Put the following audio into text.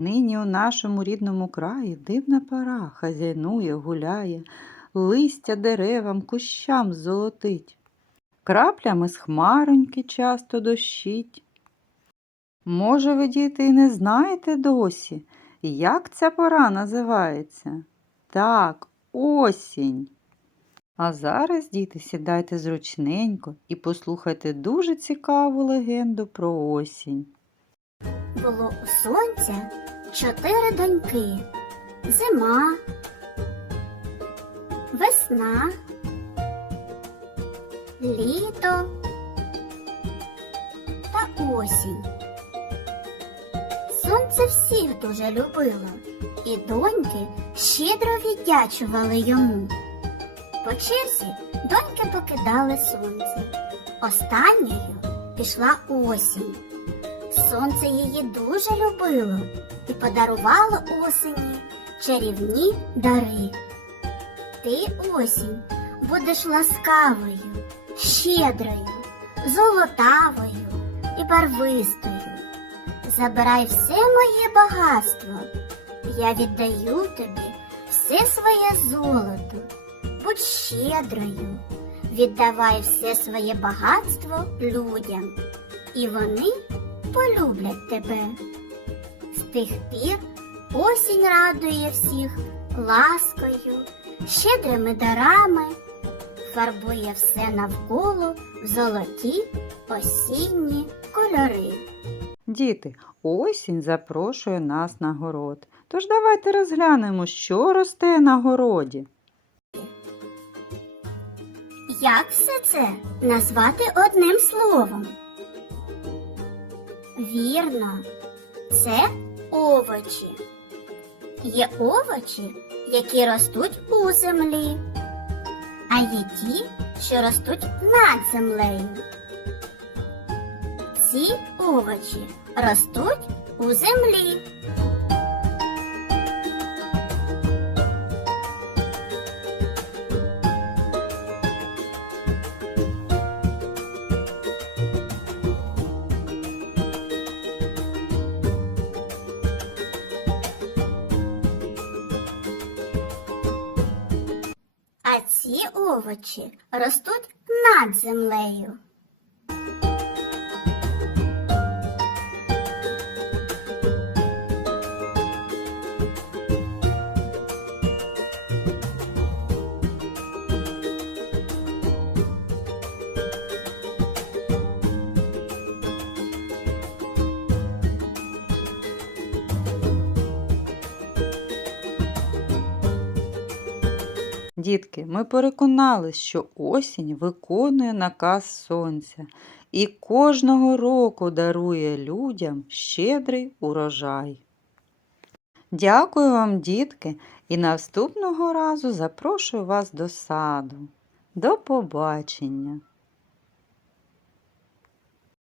Нині у нашому рідному краї дивна пора хазяйнує, гуляє, листя деревам, кущам золотить. Краплями з хмароньки часто дощить. Може, ви, діти, і не знаєте досі, як ця пора називається? Так, осінь. А зараз, діти, сідайте зручненько і послухайте дуже цікаву легенду про осінь. Було у сонця чотири доньки. Зима, весна, літо та осінь. Сонце всіх дуже любило, і доньки щедро віддячували йому. По черзі доньки покидали сонце. Останньою пішла осінь. Сонце її дуже любило і подарувало осені чарівні дари. Ти, осінь, будеш ласкавою, щедрою, золотавою і барвистою. Забирай все моє багатство. Я віддаю тобі все своє золото. Будь щедрою, віддавай все своє багатство людям, і вони полюблять тебе. З тих пір осінь радує всіх ласкою, щедрими дарами, фарбує все навколо в золоті осінні кольори. Діти, осінь запрошує нас на город. Тож давайте розглянемо, що росте на городі. Як все це назвати одним словом? Вірно, це овочі. Є овочі, які ростуть у землі, а є ті, що ростуть над землею. Ці овочі ростуть у землі. А ці овочі ростуть над землею. Дітки, ми переконались, що осінь виконує наказ сонця і кожного року дарує людям щедрий урожай. Дякую вам, дітки, і наступного разу запрошую вас до саду. До побачення!